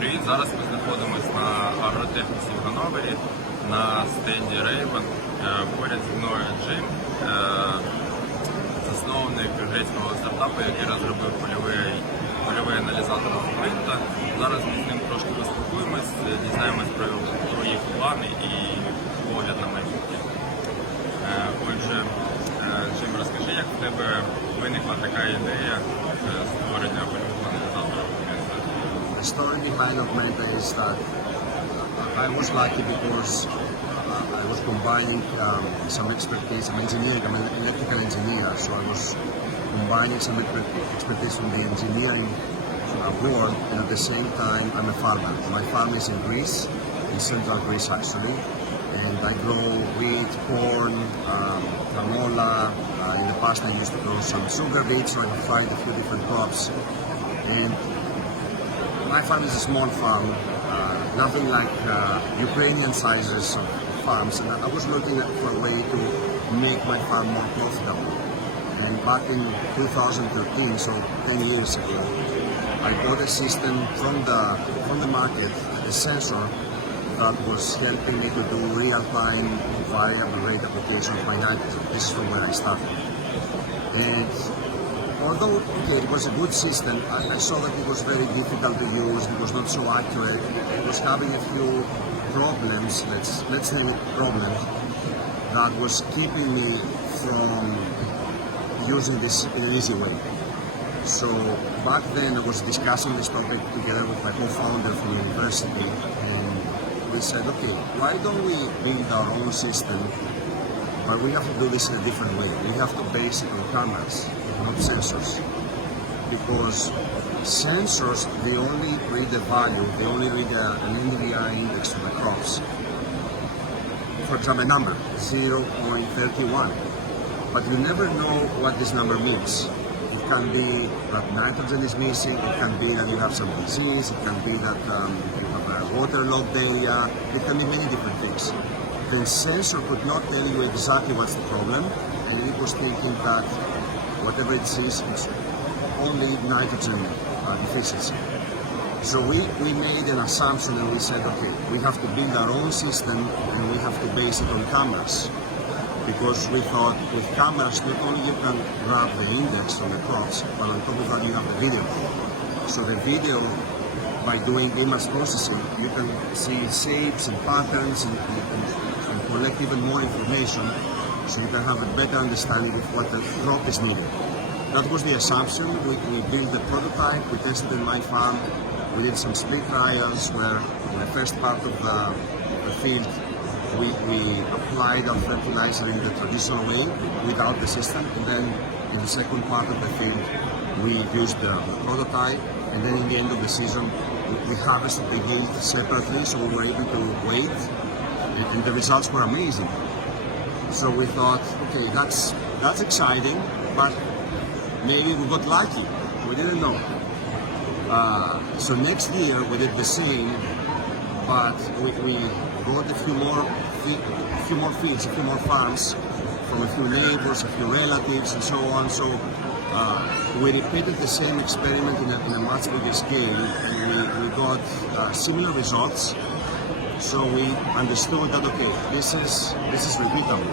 Привіт! Зараз ми знаходимося на Агротехніці в Ганновері на стенді Raven. Поряд зі мною Джим, засновник грецького стартапу, який розробив польовий аналізатор документа. Зараз ми з ним трошки поспілкуємось, дізнаємось про їх плани і погляд на майбутнє. Отже, Джим, розкажи, як в тебе виникла така ідея створення польового аналізатора документа? The story behind Augmenta is that I was lucky because I was combining some expertise. I'm engineering, I'm an electrical engineer, so I was combining some expertise from the engineering world, and at the same time I'm a farmer. My farm is in Greece, in central Greece actually, and I grow wheat, corn, canola. In the past I used to grow some sugar beets, so I tried a few different crops. And my farm is a small farm, nothing like Ukrainian sizes of farms, and I was looking for a way to make my farm more profitable. And back in 2013, so 10 years ago, I bought a system from the market, a sensor that was helping me to do real-time variable rate application of my nitrogen. This is from where I started. And although it was a good system, I saw that it was very difficult to use, it was not so accurate, it was having a few problems, let's say problems, that was keeping me from using this in an easy way. So back then I was discussing this topic together with my co-founder from university, and we said, okay, why don't we build our own system, but we have to do this in a different way. We have to base it on cameras, not sensors, because sensors, they only read the value, they only read an NDVI index for the crops. For example, a number, 0.31, but you never know what this number means. It can be that nitrogen is missing, it can be that you have some disease, it can be that you have a waterlogged area, it can be many different things. The sensor could not tell you exactly what's the problem, and it was thinking that whatever it is, it's only nitrogen deficiency. So we made an assumption and we said, okay, we have to build our own system and we have to base it on cameras. Because we thought with cameras, not only you can grab the index from the crops, but on top of that you have the video. So the video, by doing image processing, you can see shapes and patterns and collect even more information, so you can have a better understanding of what the crop is needed. That was the assumption. We built the prototype, we tested in my farm, we did some split trials where in the first part of the field we applied our fertilizer in the traditional way without the system, and then in the second part of the field we used the prototype, and then in the end of the season we harvested the yield separately, so we were able to wait, and the results were amazing. So we thought, okay, that's exciting, but maybe we got lucky. We didn't know. So next year we did the same, but we bought a few more fields, a few more farms from a few neighbors, a few relatives, and so on. So we repeated the same experiment in a much bigger scale, and we got similar results. So we understood that, okay, this is repeatable.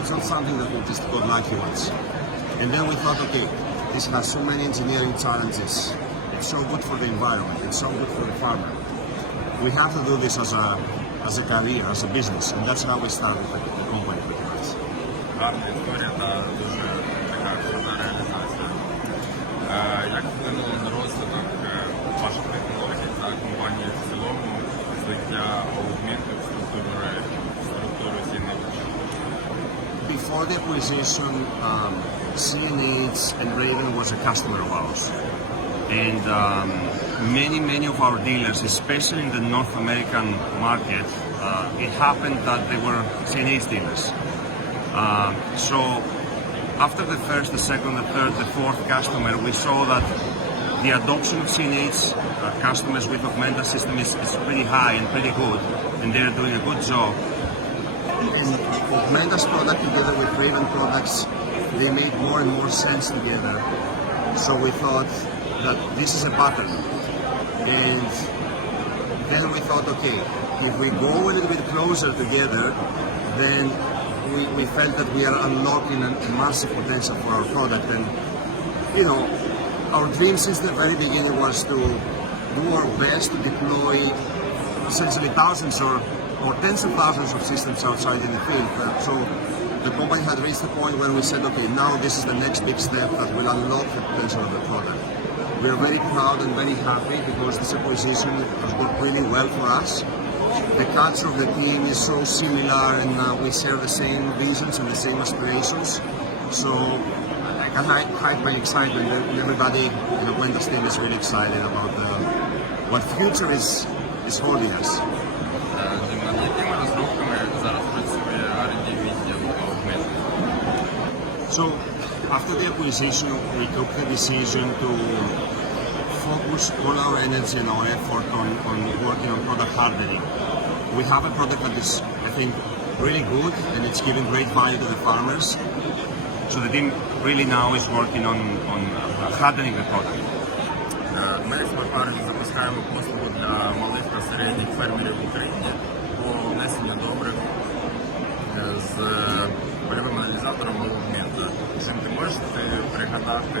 It's not something that we just got lucky once. And then we thought, okay, this has so many engineering challenges. It's so good for the environment. It's so good for the farmer. We have to do this as a career, as a business, and that's how we started the company pretty much. Гарна історія та дуже така гарна реалізація. Як вплинуло на розвиток ваших технологій та компанії в цілому злиття аugментів структури CNH? Before the acquisition, CNH and Raven was a customer of ours. And many of our dealers, especially in the North American market, it happened that they were CNH dealers. So after the first, the second, the third, the fourth customer, we saw that the adoption of CNH customers with Augmenta system is pretty high and pretty good, and they're doing a good job. And Augmenta's product together with Raven products, they made more and more sense together. So we thought that this is a pattern, and then we thought, okay, if we go a little bit closer together, then we felt that we are unlocking a massive potential for our product. And you know, our dream since the very beginning was to do our best to deploy essentially thousands or tens of thousands of systems outside in the field. So the company had reached a point where we said, okay, now this is the next big step that will unlock the potential of the product. We are very proud and very happy because this acquisition has worked really well for us. The culture of the team is so similar, and we share the same visions and the same aspirations. So I can hide my excitement, and everybody in the Wendy's team is really excited about what future is holding us. Над якими розробками зараз працює R&D відділ Augmented? So after the acquisition, we took the decision to focus all our energy and our effort on working on product hardening. We have a product that is, I think, really good, and it's giving great value to the farmers. So the team really now is working on hardening the product. Ми як Smartfarming запускаємо послугу для малих та середніх фермерів в Україні по внесенню добрив з польовим аналізатором Augmented. Чим ти можеш пригадати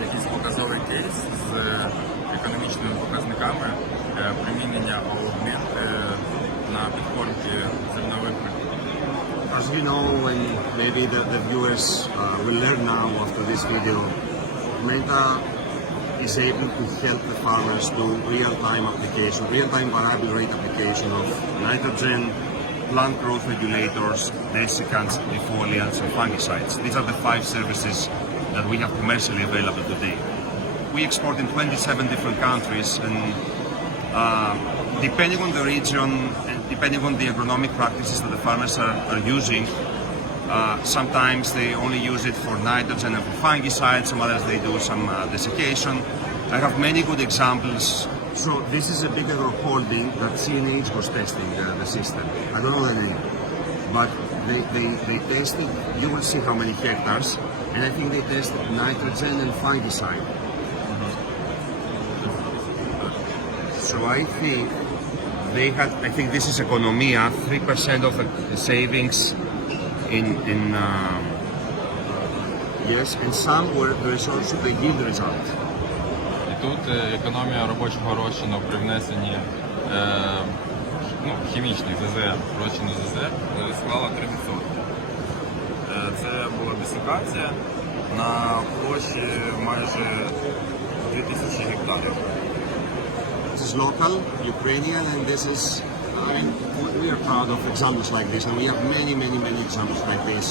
якийсь показовий кейс з економічними показниками примінення Augmented на підкормки зернових культур? As you know, and maybe the viewers will learn now after this video, Meta is able to help the farmers do real-time application, real-time variable rate application of nitrogen, plant growth regulators, desiccants, defoliants, and fungicides. These are the 5 services that we have commercially available today. We export in 27 different countries, and depending on the region and depending on the agronomic practices that the farmers are using, sometimes they only use it for nitrogen and for fungicides, some others they do some desiccation. I have many good examples. So this is a big holding that CNH was testing the system. I don't know the name, but they tested, you will see how many hectares, and I think they tested nitrogen and fungicide. So I think they had, I think this is economia, 3% of the savings yes, and somewhere there is also the yield result. І тут економія робочого розчину при внесенні хімічних ЗЗР, розчину ЗЗР склала 3%. Це була десикація на площі майже 2000 гектарів. This is local, Ukrainian, and this is, I mean, we are proud of examples like this, and we have many examples like this,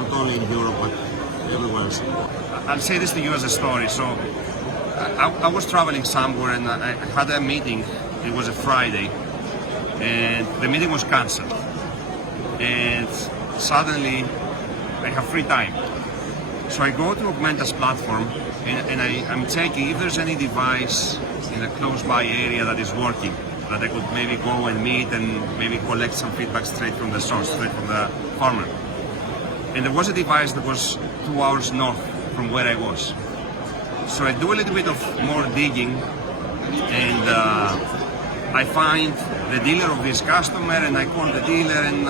not only in Europe, but everywhere else. I'll say this to you as a story. So I was traveling somewhere, and I had a meeting. It was a Friday, and the meeting was cancelled. And suddenly, I have free time. So I go to Augmented's platform, and I'm checking if there's any device in a close by area that is working, that I could maybe go and meet and maybe collect some feedback straight from the source, straight from the farmer. And there was a device that was 2 hours north from where I was. So I do a little bit of more digging, and I find the dealer of this customer, and I call the dealer, and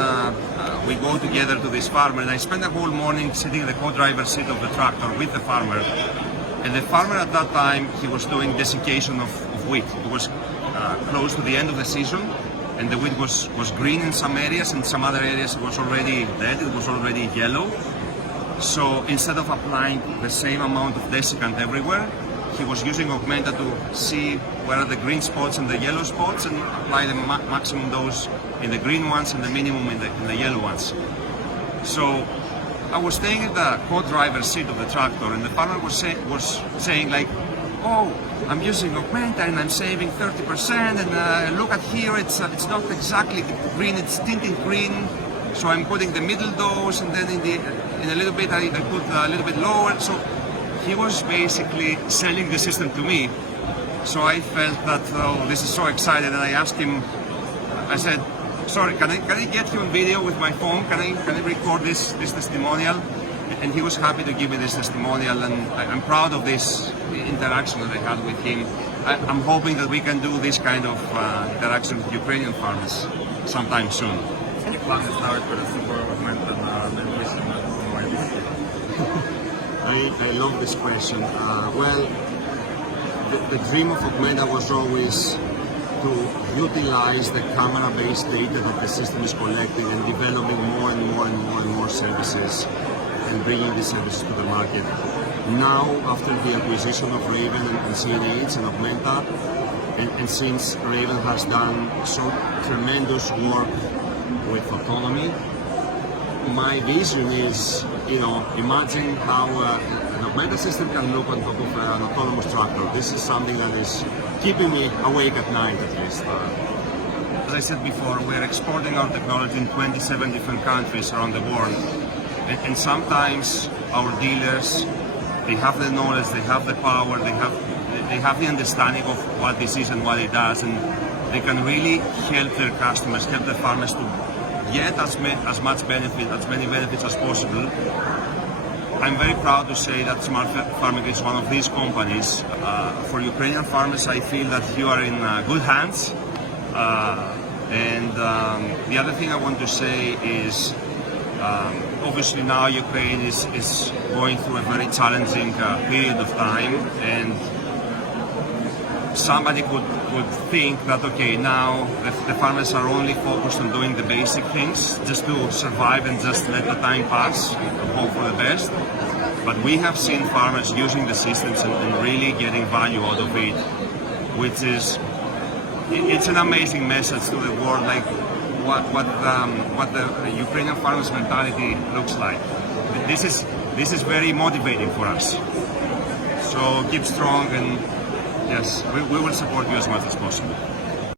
we go together to this farmer, and I spend the whole morning sitting in the co-driver's seat of the tractor with the farmer. And the farmer at that time, he was doing desiccation of wheat. It was close to the end of the season, and the wheat was green in some areas, and some other areas it was already dead, it was already yellow. So instead of applying the same amount of desiccant everywhere, he was using Augmented to see where are the green spots and the yellow spots, and apply the maximum dose in the green ones and the minimum in the yellow ones. So I was staying in the co-driver's seat of the tractor, and the farmer was saying like, oh, I'm using Augmented and I'm saving 30%, and look at here, it's not exactly green, it's tinted green, so I'm putting the middle dose, and then in a little bit I put a little bit lower. So he was basically selling the system to me. So I felt that, oh, this is so excited, and I asked him, I said, sorry, can I get you on video with my phone? Can I record this testimonial? And he was happy to give me this testimonial, and I'm proud of this interaction that I had with him. I'm hoping that we can do this kind of interaction with Ukrainian farmers sometime soon. Які плани ставить перед собою Агмента на найближчому майбутнє? I love this question. Well, the dream of Augmenta was always to utilize the camera-based data that the system is collecting and developing more and more and more and more services and bringing these services to the market. Now, after the acquisition of Raven and CNH and Augmenta, and since Raven has done so tremendous work with autonomy, my vision is, imagine how an Augmenta system can look on top of an autonomous tractor. This is something that is keeping me awake at night, at least. As I said before, we're exporting our technology in 27 different countries around the world. And sometimes our dealers, they have the knowledge, they have the power, they have the understanding of what this is and what it does, and they can really help their customers, help the farmers to get as much benefit, as many benefits as possible. I'm very proud to say that Smartfarming is one of these companies. For Ukrainian farmers, I feel that you are in good hands. And the other thing I want to say is, obviously now Ukraine is going through a very challenging period of time, and somebody could think that, okay, now the farmers are only focused on doing the basic things just to survive and just let the time pass and hope for the best. But we have seen farmers using the systems and really getting value out of it, which is, it's an amazing message to the world, like what the Ukrainian farmers' mentality looks like. This is very motivating for us. So keep strong, and yes, we will support you as much as possible.